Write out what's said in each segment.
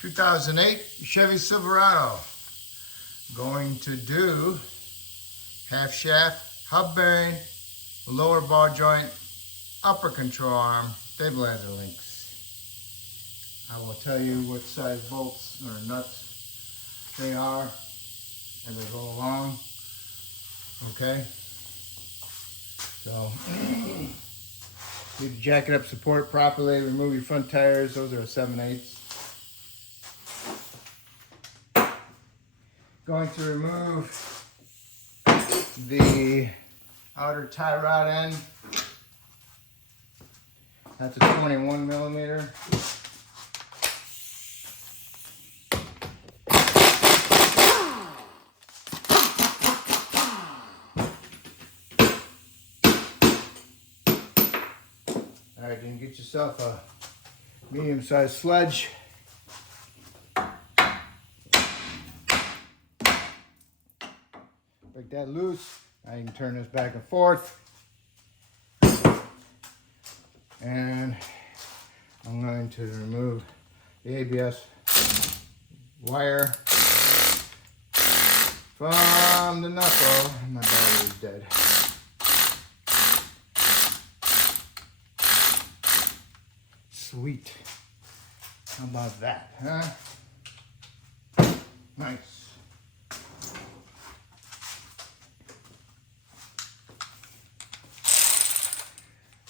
2008 Chevy Silverado. Going to do half shaft, hub bearing, lower ball joint, upper control arm, stabilizer links. I will tell you what size bolts or nuts they are as I go along. Okay, so need to jack it up, support it properly, remove your front tires. Those are a 7/8. Going to remove the outer tie rod end. That's a 21mm. Alright, you can get yourself a medium-sized sledge. Break that loose. Now you can turn this back and forth. And I'm going to remove the ABS wire from the knuckle. My battery's dead. Sweet. How about that, huh? Nice.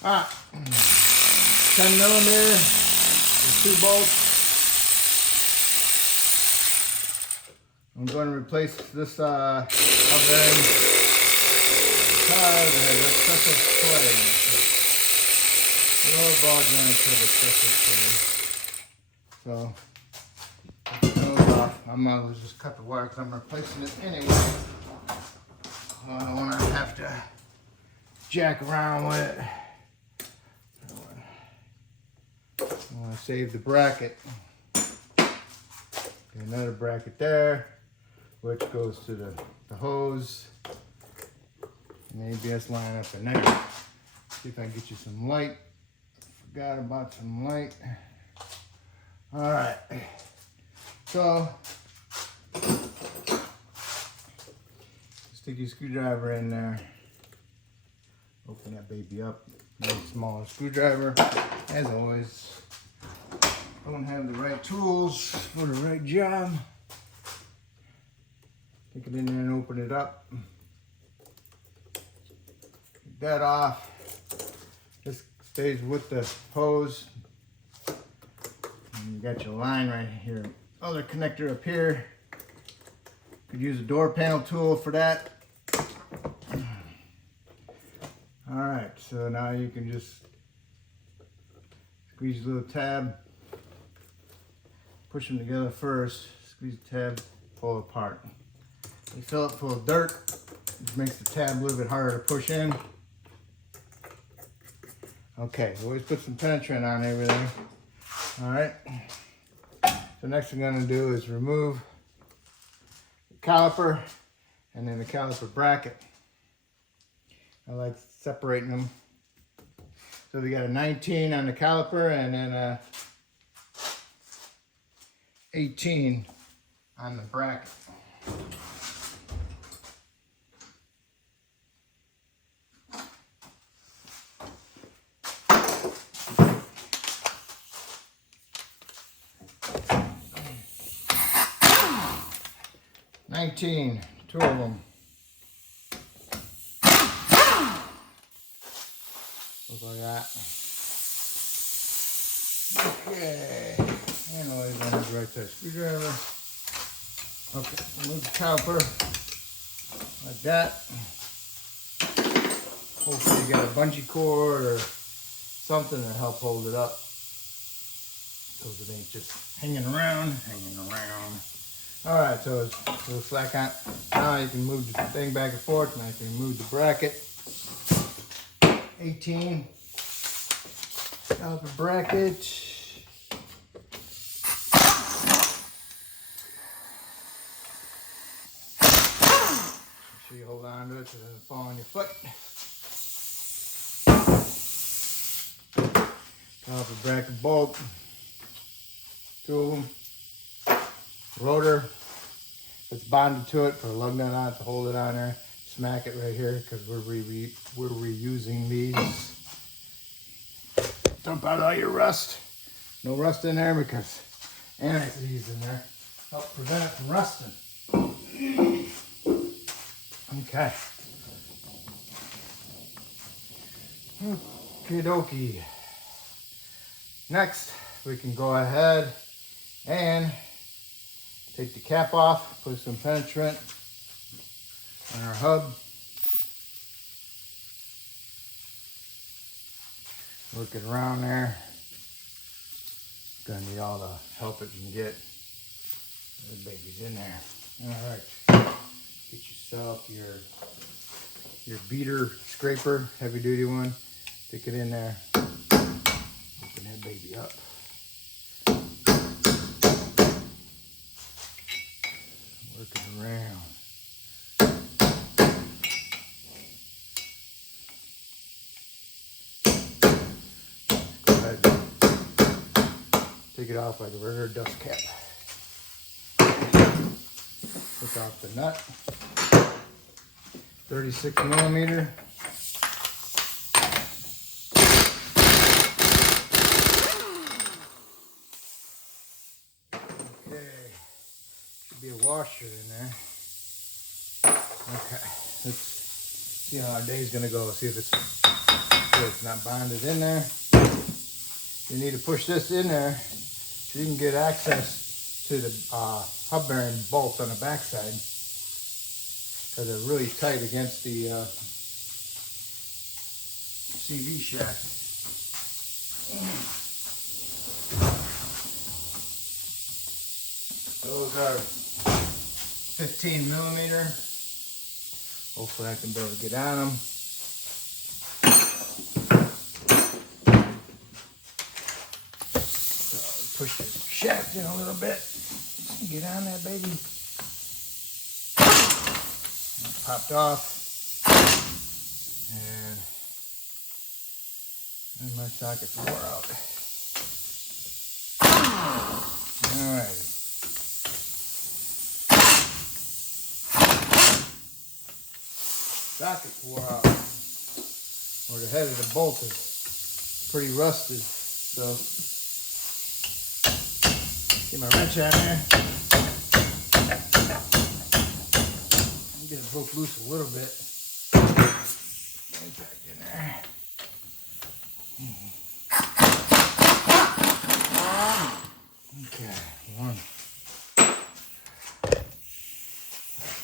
Ah, 10mm, there's 2 bolts. I'm going to replace this hub bearing because it has excessive play in it. Lower ball joint has excessive play. So, those off. I might as well just cut the wire because I'm replacing it anyway. I don't want to have to jack around with it. I want to save the bracket. Another bracket there, which goes to the hose and the ABS line up in there. See if I can get you some light. Forgot about some light. All right. So, stick your screwdriver in there. Open that baby up. Nice smaller screwdriver. As always, don't have the right tools for the right job. Take it in there and open it up. Get that off. This stays with the hose. And you got your line right here. Other connector up here. Could use a door panel tool for that. Alright, so now you can just squeeze the little tab, push them together first, squeeze the tab, pull it apart. You fill it full of dirt, which makes the tab a little bit harder to push in. Okay, always put some penetrant on everything. Alright, so next thing I'm going to do is remove the caliper and then the caliper bracket. I like separating them. So we got a 19 on the caliper and then a 18 on the bracket. $19, 2 of them. Look like that. Okay. And always want to have the right size screwdriver. Okay, move the caliper like that. Hopefully you got a bungee cord or something to help hold it up. So it ain't just hanging around. Alright, so it's a little slack on. Now you can move the thing back and forth. Now you can move the bracket. 18 caliper bracket. Make sure you hold on to it so it doesn't fall on your foot. Caliper bracket bolt. 2 of them. rotor that's bonded to it. Put a lug nut on it to hold it on there. Smack it right here because we're reusing these. Dump out all your rust. No rust in there because antifreeze in there. Help prevent it from rusting. Okay. Okie dokie. Next, we can go ahead and take the cap off, put some penetrant on our hub. Work it around there. Gonna need all the help it can get. The baby's in there. All right. Get yourself your beater scraper, heavy duty one. Stick it in there. Open that baby up. Work it around. Go ahead. Take it off like a regular dust cap. Take off the nut. 36 millimeter. Okay, should be a washer in there. Okay, let's see how our day's gonna go. See if it's not bonded in there. You need to push this in there so you can get access to the hub bearing bolts on the backside. Because they're really tight against the CV shaft. Those are 15 millimeter. Hopefully I can be able to get on them. So push the shaft in a little bit. Get on that baby. Popped off, and my sockets wore out. All right. Socket wore out. Where the head of the bolt is pretty rusted, so get my wrench out there. Get it broke loose a little bit. Back in there. Okay, one.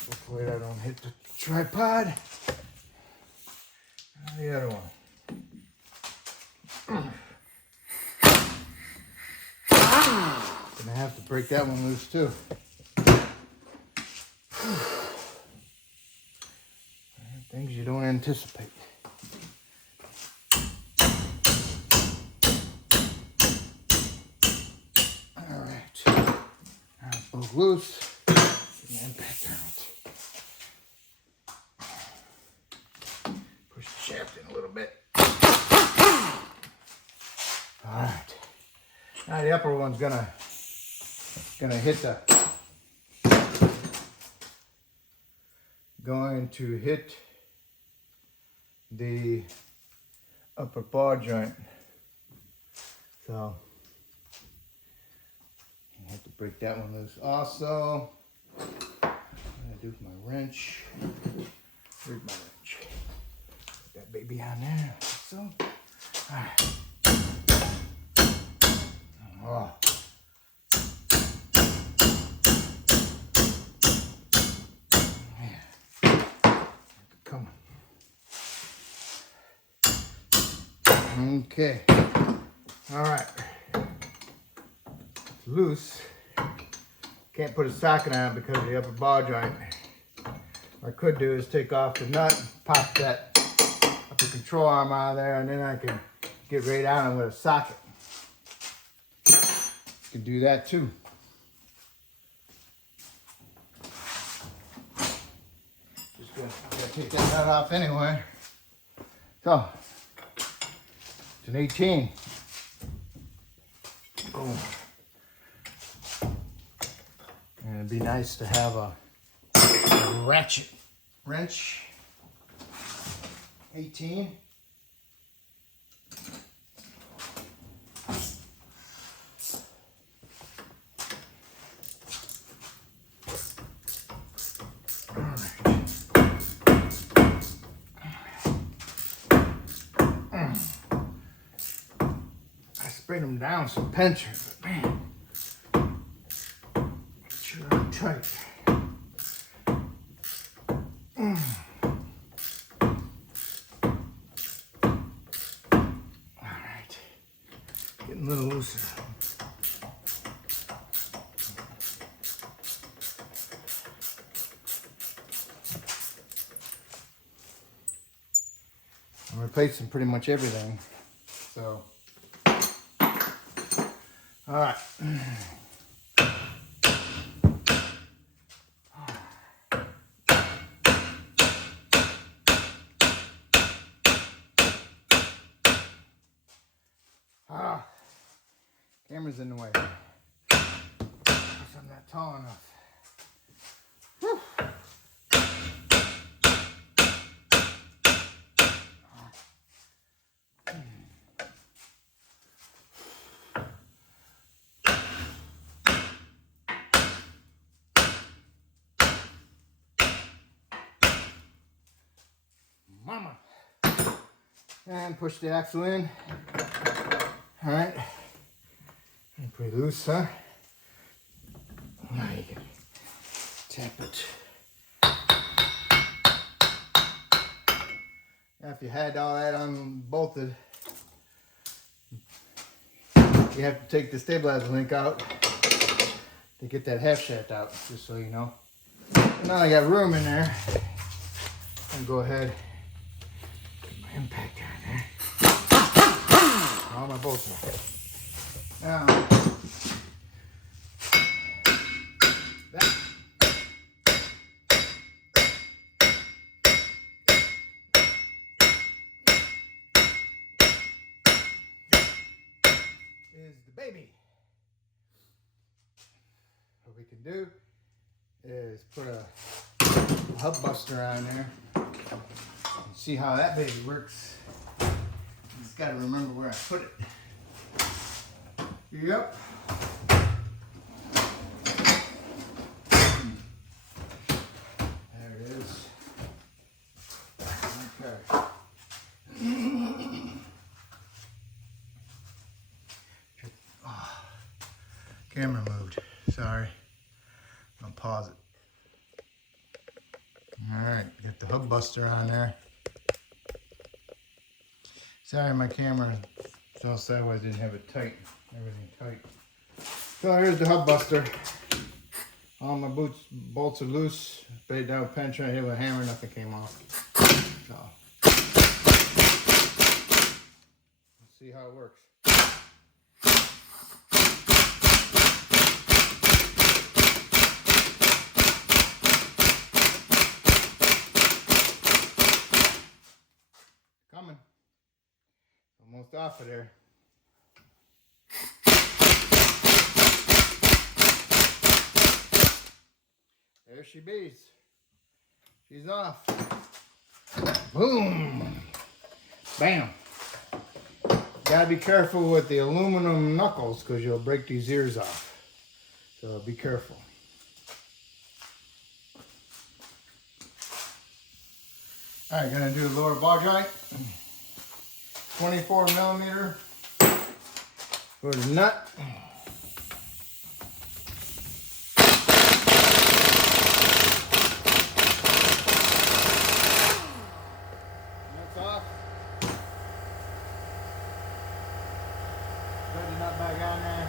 Hopefully I don't hit the tripod. The other one. Gonna have to break that one loose too. Things you don't anticipate. All right. Now it's both loose. Get my impact out. Push the shaft in a little bit. All right. Now the upper one's gonna hit the upper bar joint. So I have to break that one loose. Also, what I'm gonna do with my wrench. Where's my wrench? Put that baby on there. Like so. All right. Oh. Come on. Okay. All right. It's loose. Can't put a socket on it because of the upper bar joint. What I could do is take off the nut, pop that upper control arm out of there, and then I can get right on it with a socket. You can do that too. Just gonna take that nut off anyway. So, it's an 18. Boom. And it'd be nice to have a ratchet wrench. 18. I sprayed them down some pinchers, but man, sure are tight. Alright, getting a little looser. I'm replacing pretty much everything, so all right. Camera's in the way. Guess I'm not tall enough. Whew. Mama. And push the axle in. All right. Pretty loose, huh? Now you can tap it. After you had all that unbolted, you have to take the stabilizer link out to get that half shaft out, just so you know. Now I got room in there. I'll go ahead and put my impact on there. All my bolts are. Now, that is the baby. What we can do is put a hub buster on there and see how that baby works. Just got to remember where I put it. Yep. There it is. Okay. Oh, camera moved. Sorry. I'll pause it. Alright, got the hub buster on there. Sorry, my camera fell sideways, didn't have it tight. Everything tight. So here's the hub buster. All my bolts are loose. Sprayed down with pinch right here with a hammer, nothing came off. So let's see how it works. Coming. Almost off of there. There she bees. She's off. Boom. Bam. Gotta be careful with the aluminum knuckles because you'll break these ears off. So be careful. Alright, gonna do a lower ball joint. 24 millimeter for the nut. Nuts off. Put the nut back on there.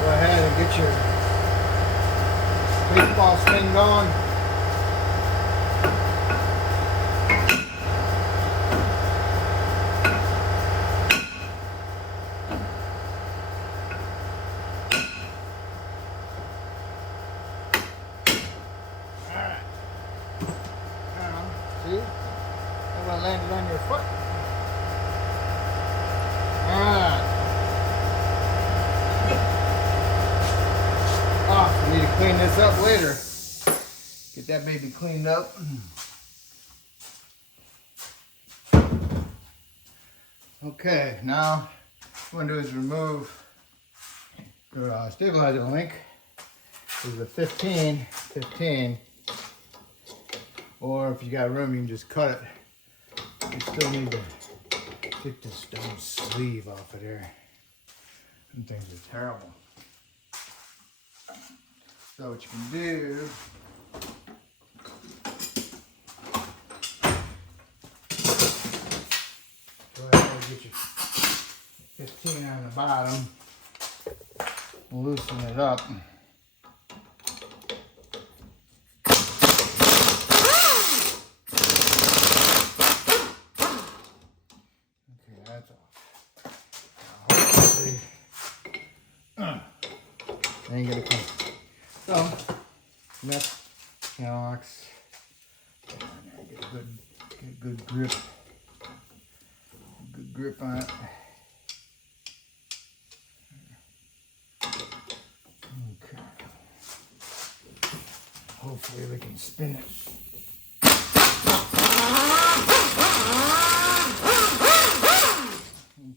Go ahead and get your baseball swing going. Alright. landed on your foot. Alright. Oh, we need to clean this up later. Get that baby cleaned up. Okay, now what I'm going to do is remove the stabilizer link. This is a 15, or if you got room, you can just cut it. You still need to get this stone sleeve off of there. Them things are terrible. So what you can do, go ahead and get your 15 on the bottom, loosen it up. Okay, that's off. Now, hopefully, ain't gonna come. So, next locks. Get a good grip. Good grip on it. Okay. Hopefully we can spin it.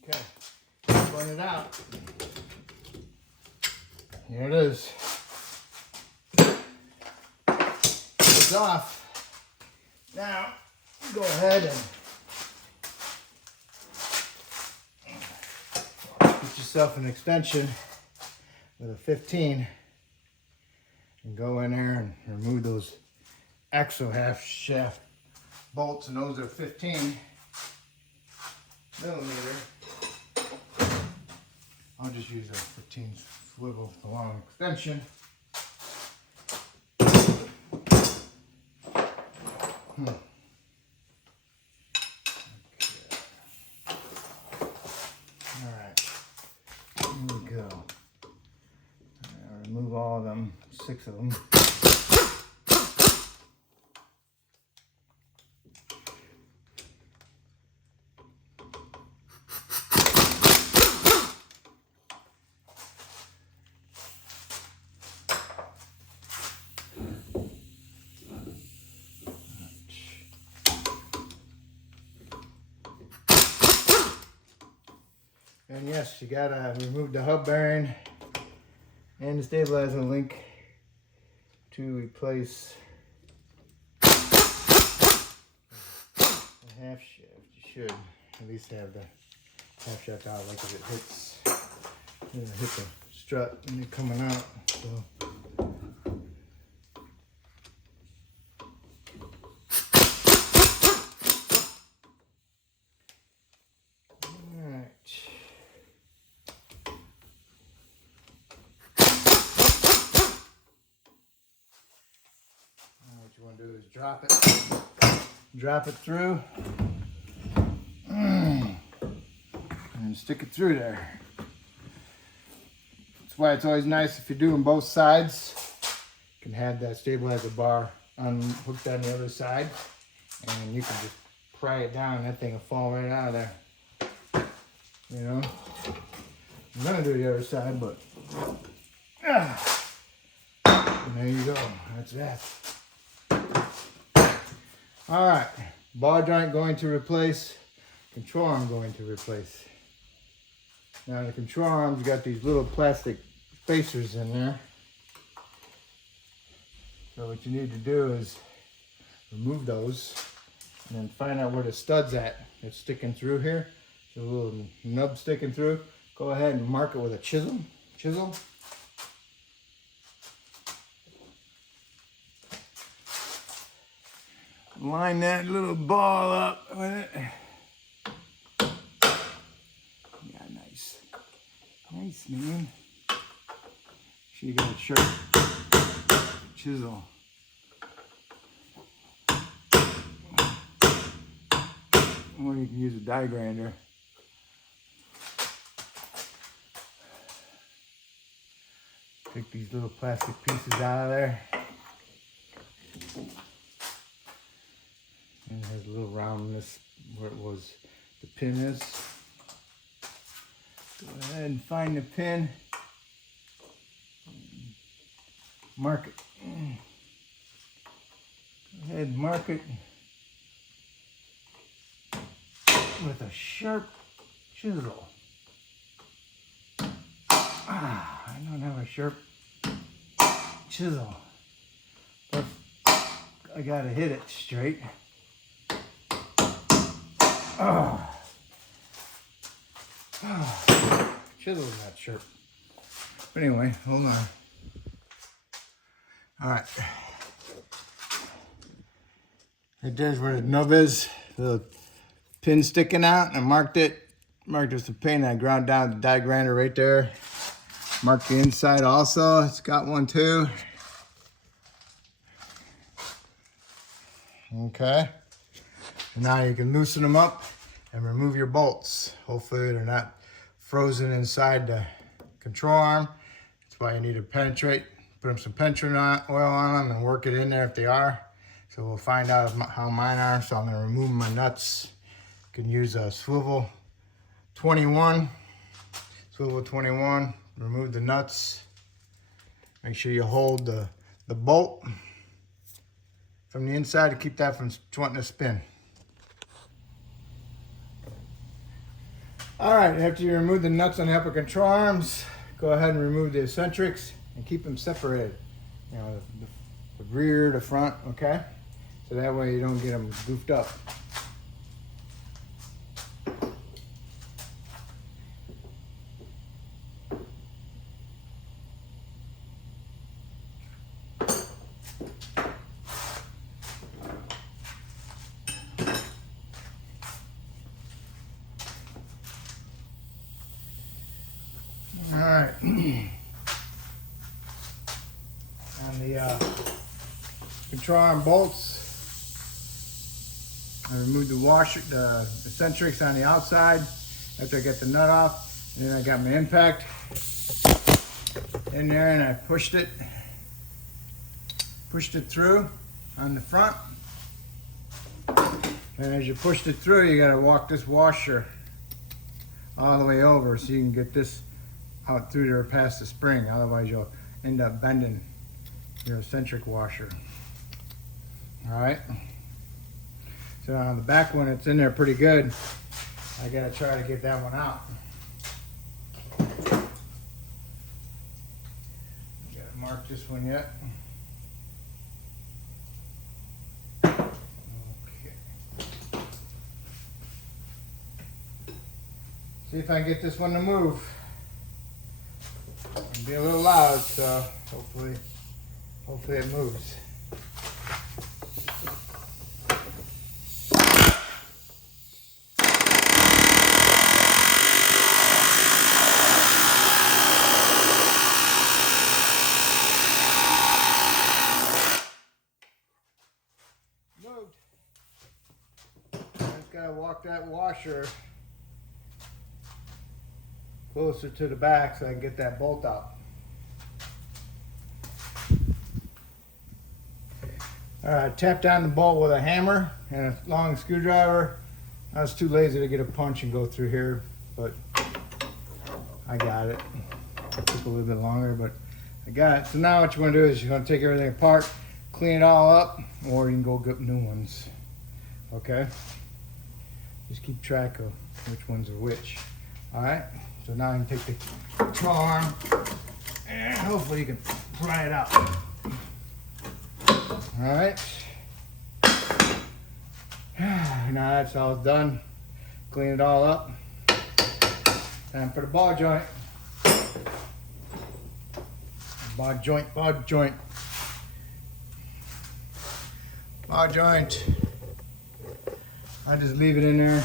Okay. Burn it out. Here it is. It's off. Now, go ahead and get yourself an extension with a 15 and go in there and remove those axle half shaft bolts, and those are 15 millimeter. I'll just use a 15 swivel long extension. Okay. All right. Here we go. I'll remove all of them, 6 of them. And yes, you gotta remove the hub bearing and the stabilizer link to replace the half shaft. You should at least have the half shaft out, like if it hits, hit the strut and it's coming out. So. What you want to do is drop it through, and stick it through there. That's why it's always nice if you're doing both sides. You can have that stabilizer bar unhooked on the other side, and you can just pry it down, and that thing will fall right out of there. You know, I'm gonna do the other side, but and there you go. That's that. All right, bar joint going to replace, control arm going to replace. Now the control arms, you got these little plastic spacers in there. So what you need to do is remove those and then find out where the stud's at. It's sticking through here. So a little nub sticking through. Go ahead and mark it with a chisel. Line that little ball up with it. Yeah, nice. Nice, man. Sure you got a sharp chisel. Or you can use a die grinder. Take these little plastic pieces out of there. And it has a little roundness pin is. Go ahead and find the pin. Mark it. Go ahead and mark it with a sharp chisel. I don't have a sharp chisel, but I gotta hit it straight. Chisel's not sharp. But anyway, hold on. All right. Right there's where the nub is. The pin sticking out. I marked it. Marked with some paint. I ground down the die grinder right there. Marked the inside also. It's got one too. Okay. And now you can loosen them up and remove your bolts. Hopefully they're not frozen inside the control arm. That's why you need to penetrate. Put some penetrating oil on them and work it in there if they are. So we'll find out how mine are. So I'm going to remove my nuts. You can use a swivel 21. Swivel 21. Remove the nuts. Make sure you hold the bolt from the inside to keep that from wanting to spin. All right, after you remove the nuts on the upper control arms, go ahead and remove the eccentrics and keep them separated. You know, the rear, the front, okay? So that way you don't get them goofed up. All right. On the control arm bolts, I removed the washer, the eccentrics on the outside after I get the nut off, and then I got my impact in there and I pushed it through on the front. And as you pushed it through, you got to walk this washer all the way over so you can get this out through there past the spring. Otherwise you'll end up bending your eccentric washer. All right. So on the back one, it's in there pretty good. I gotta try to get that one out. Gotta mark this one yet. Okay. See if I can get this one to move. It'll be a little loud, so hopefully it moves. Moved. I just gotta walk that washer closer to the back so I can get that bolt out. Alright, tap down the bolt with a hammer and a long screwdriver. I was too lazy to get a punch and go through here, but I got it. It took a little bit longer, but I got it. So now what you want to do is you're going to take everything apart, clean it all up, or you can go get new ones. Okay? Just keep track of which ones are which. Alright? So now I can take the control arm and hopefully you can pry it out. Alright. Now that's all done. Clean it all up. Time for the ball joint. Ball joint. Ball joint. I just leave it in there.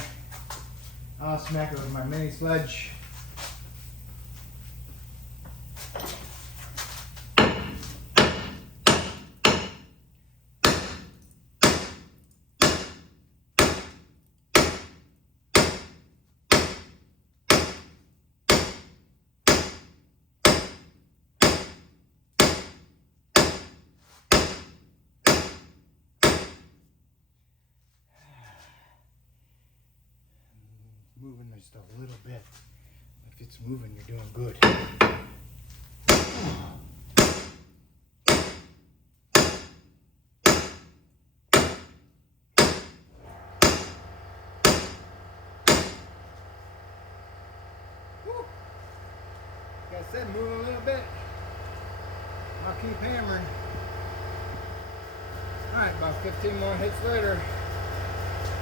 I'll smack it with my mini sledge. just a little bit. If it's moving, you're doing good. Woo. Like I said, move a little bit. I'll keep hammering. Alright, about 15 more hits later.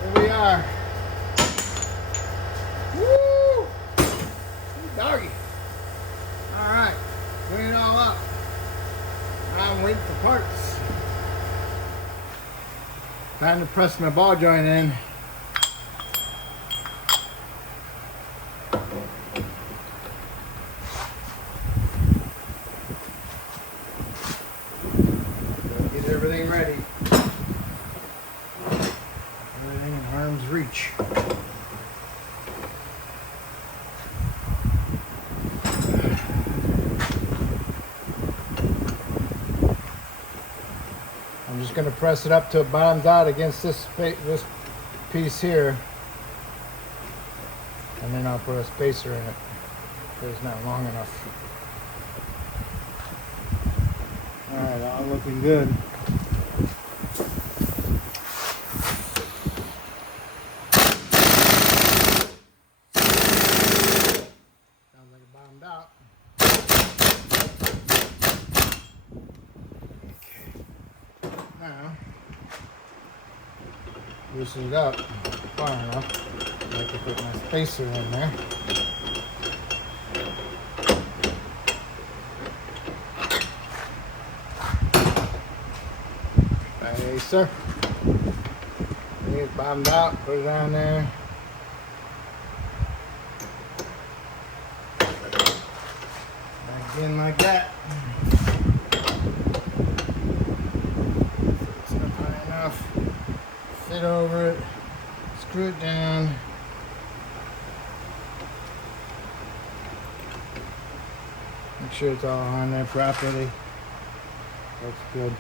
Here we are. Woo! Doggy. Alright, clean it all up. I'm waiting for parts. Time to press my ball joint in. Get everything ready. Everything in arm's reach. I'm just going to press it up till it bottoms out against this piece here, and then I'll put a spacer in it because it's not long enough. Alright, all looking good. Sounds like it bottomed out. Now, loosen it up far enough. I can put my spacer in there. Spacer. It's bottomed out. Put it on there. Back in like that. Sit over it, screw it down. Make sure it's all on there properly. Looks good.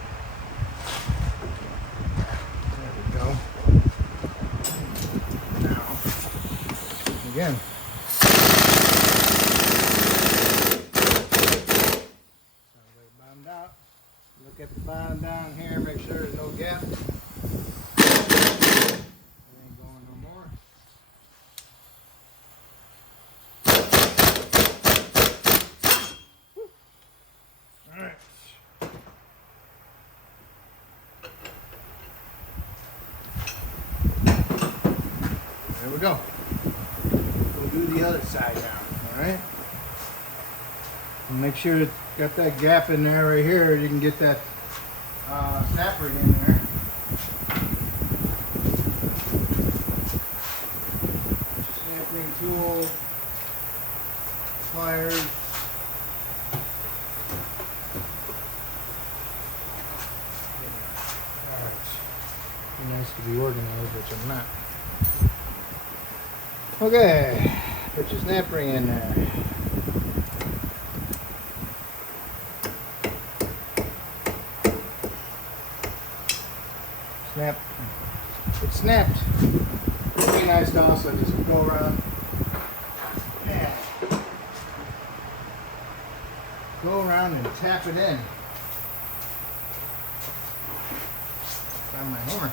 There we go. Now, again. Sounds like bottomed out. Look at the bottom down here, make sure there's no gap. There we go. We'll do the other side now, alright? Make sure it's got that gap in there right here. You can get that snap ring in there. Snap ring tool, pliers. Alright. Be nice to be organized, which I'm not. Okay, put your snap ring in there. Snap. It snapped. It'd be nice to also just go around. Yeah. Go around and tap it in. Found my hammer.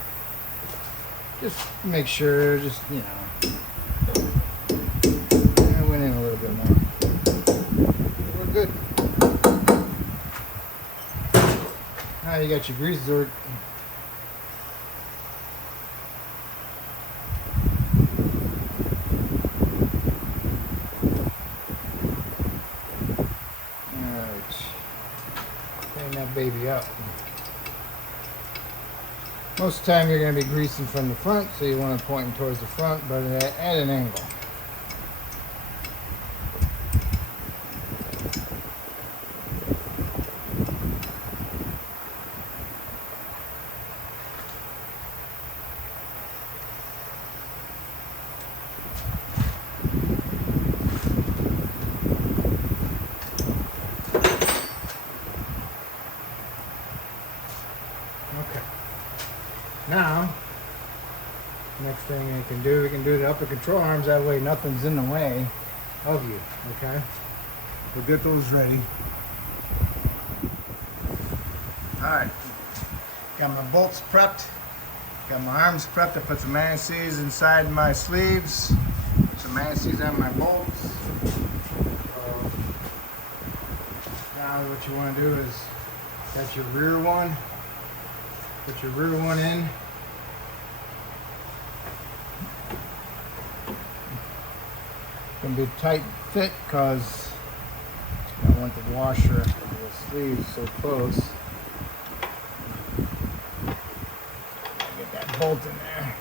Just make sure, just, you know. I went in a little bit more. We're good. Now you got your grease zord. Alright. Clean that baby up. Most of the time you're going to be greasing from the front, so you want to point towards the front, but at an angle. Now, Next thing we can do the upper control arms. That way nothing's in the way of you, okay? We'll get those ready. All right, got my bolts prepped. Got my arms prepped. I put some anti-seize inside my sleeves. Some anti-seize on my bolts. Now what you want to do is got your rear one. Put your rear one in. It's going to be a tight fit because I want the washer of the sleeves so close. Get that bolt in there.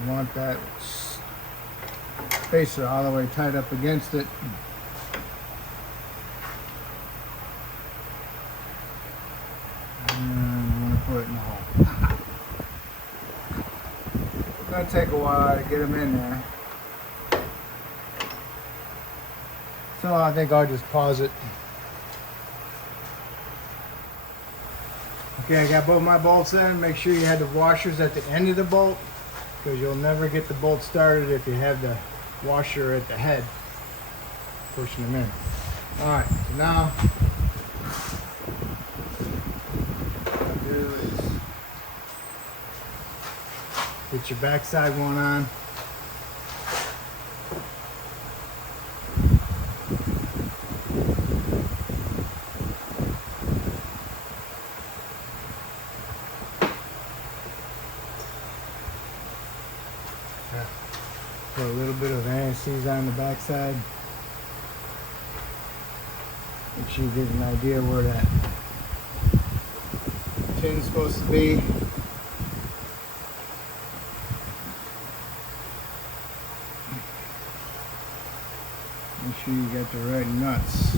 You want that spacer all the way tight up against it. Put it in the hole. It's gonna take a while to get them in there. So I think I'll just pause it. Okay, I got both my bolts in. Make sure you have the washers at the end of the bolt, because you'll never get the bolt started if you have the washer at the head pushing them in. All right, so now get your backside one on. Put a little bit of anti-seize on the backside. Make sure you get an idea where that pin's supposed to be. Make sure you got the right nuts.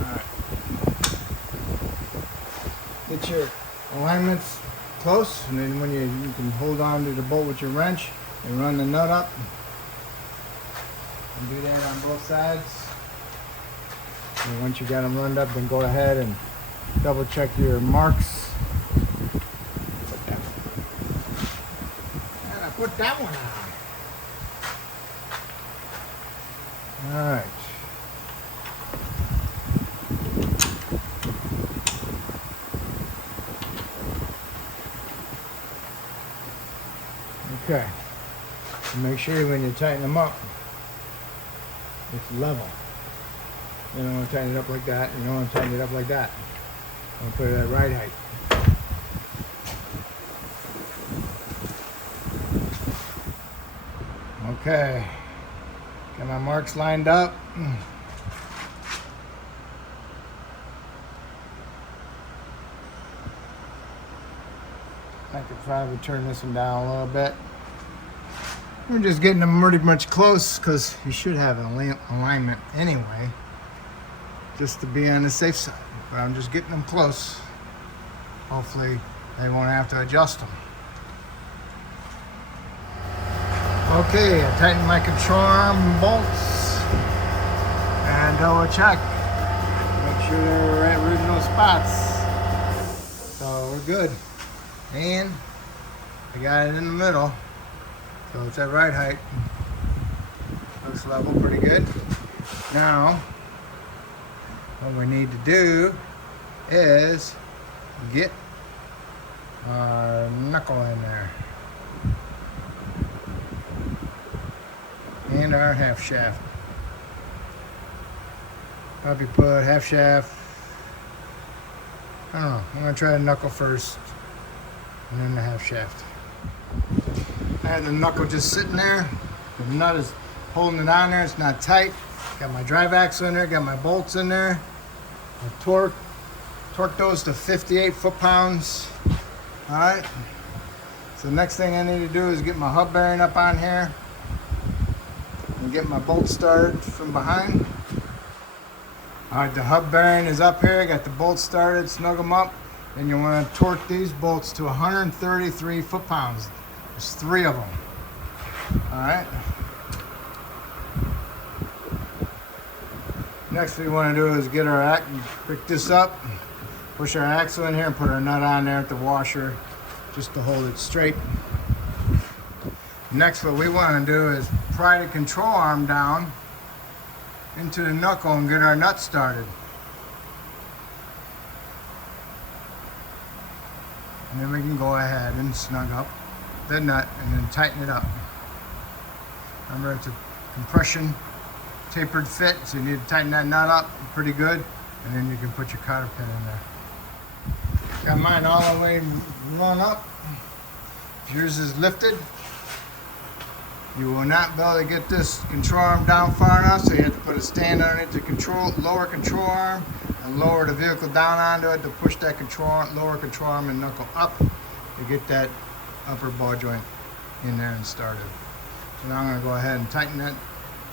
Alright. Get your alignments close, and then when you can hold on to the bolt with your wrench and run the nut up. And do that on both sides. And once you got them run up, then go ahead and double check your marks. And I put that one on. All right. Okay. And make sure when you tighten them up, it's level. You don't want to tighten it up like that. You don't want to tighten it up like that. I'm going to put it at right height. Okay. Got my marks lined up. I could probably turn this one down a little bit. We're just getting them pretty much close because you should have an alignment anyway, just to be on the safe side. But I'm just getting them close. Hopefully they won't have to adjust them. Okay, I tightened my control arm bolts and double check. Make sure they're at original spots. So we're good. And I got it in the middle. So it's at right height. Looks level, pretty good. Now, what we need to do is get our knuckle in there. And our half shaft. Probably put half shaft. I don't know. I'm going to try the knuckle first. And then the half shaft. I had the knuckle just sitting there. The nut is holding it on there. It's not tight. Got my drive axle in there. Got my bolts in there. I torque those to 58 foot-pounds. All right. So the next thing I need to do is get my hub bearing up on here and get my bolt started from behind. All right, the hub bearing is up here. I got the bolts started. Snug them up. And you want to torque these bolts to 133 foot-pounds. There's 3 of them. All right. Next we want to do is get our pick this up, push our axle in here and put our nut on there at the washer just to hold it straight. Next what we want to do is pry the control arm down into the knuckle and get our nut started. And then we can go ahead and snug up the nut and then tighten it up. Remember, it's a compression tapered fit, so you need to tighten that nut up pretty good, and then you can put your cotter pin in there. Got mine all the way run up. If yours is lifted, you will not be able to get this control arm down far enough, so you have to put a stand underneath the lower control arm and lower the vehicle down onto it to push that lower control arm and knuckle up to get that upper ball joint in there and started. So now I'm going to go ahead and tighten that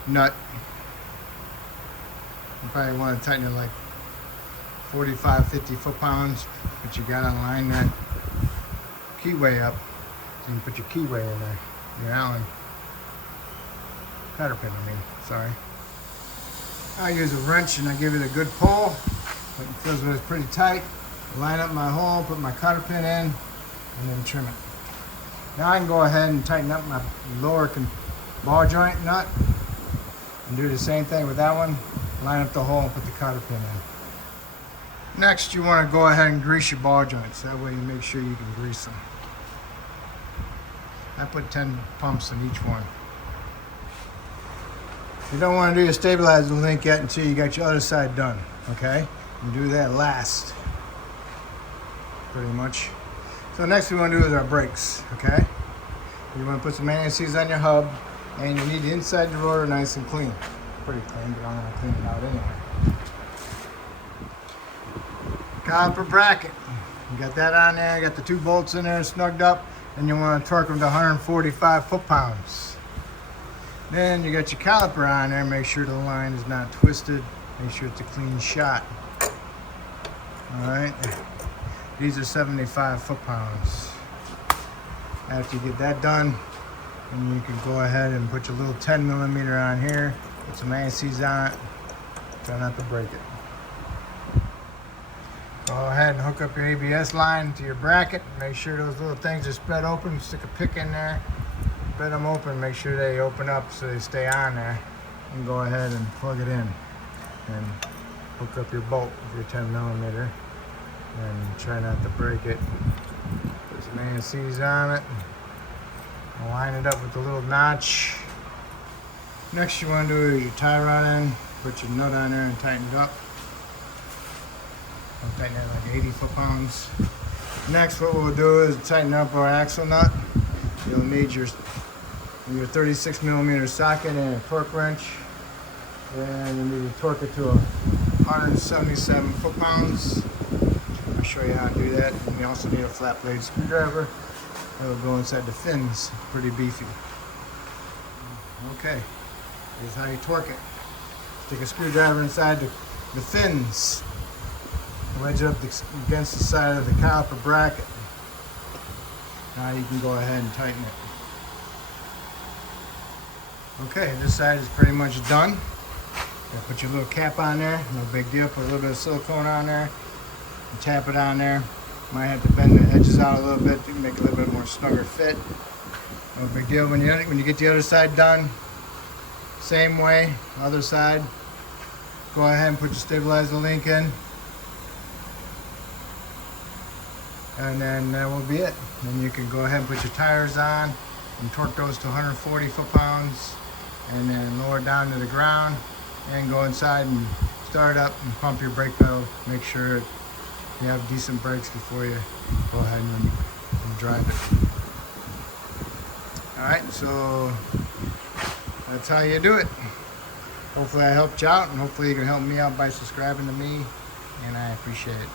nut. You probably want to tighten it like 45, 50 foot-pounds, but you got to line that keyway up so you can put your keyway in there, your Allen cotter pin, sorry. I use a wrench and I give it a good pull, but it feels like it's pretty tight. Line up my hole, put my cotter pin in, and then trim it. Now I can go ahead and tighten up my lower ball joint nut and do the same thing with that one. Line up the hole and put the cotter pin in. Next, you want to go ahead and grease your ball joints. That way you make sure you can grease them. I put 10 pumps in each one. You don't want to do your stabilizer link yet until you got your other side done, okay? You do that last, pretty much. So next we want to do is our brakes, okay? You want to put some anti-seize on your hub, and you need the inside of the rotor nice and clean. Pretty clean, but I'm going to clean it out anyway. Caliper bracket. You got that on there, you got the 2 bolts in there snugged up, and you want to torque them to 145 foot-pounds. Then you got your caliper on there, make sure the line is not twisted, make sure it's a clean shot. Alright, these are 75 foot-pounds. After you get that done, then you can go ahead and put your little 10 millimeter on here, put some anti-seize on it, try not to break it. Go ahead and hook up your ABS line to your bracket, make sure those little things are spread open, stick a pick in there. Spread them open, make sure they open up so they stay on there, and go ahead and plug it in and hook up your bolt with your 10 millimeter and try not to break it. Put some anti-seize on it, line it up with the little notch. Next you want to do is your tie rod in, put your nut on there and tighten it up. I'll tighten it like 80 foot-pounds. Next what we'll do is tighten up our axle nut. You'll need your 36 millimeter socket and a torque wrench, and you need to torque it to 177 foot-pounds. I'll show you how to do that. And you also need a flat blade screwdriver that'll go inside the fins, pretty beefy. Okay, here's how you torque it. Stick a screwdriver inside the fins, wedge it up against the side of the caliper bracket. Now you can go ahead and tighten it. Okay, this side is pretty much done. Put your little cap on there, no big deal. Put a little bit of silicone on there and tap it on there. Might have to bend the edges out a little bit to make it a little bit more snugger fit. No big deal. When you get the other side done, same way, other side. Go ahead and put your stabilizer link in. And then that will be it. Then you can go ahead and put your tires on and torque those to 140 foot-pounds, and then lower it down to the ground and go inside and start up and pump your brake pedal. Make sure you have decent brakes before you go ahead and drive it. Alright, so that's how you do it. Hopefully I helped you out, and hopefully you can help me out by subscribing to me, and I appreciate it.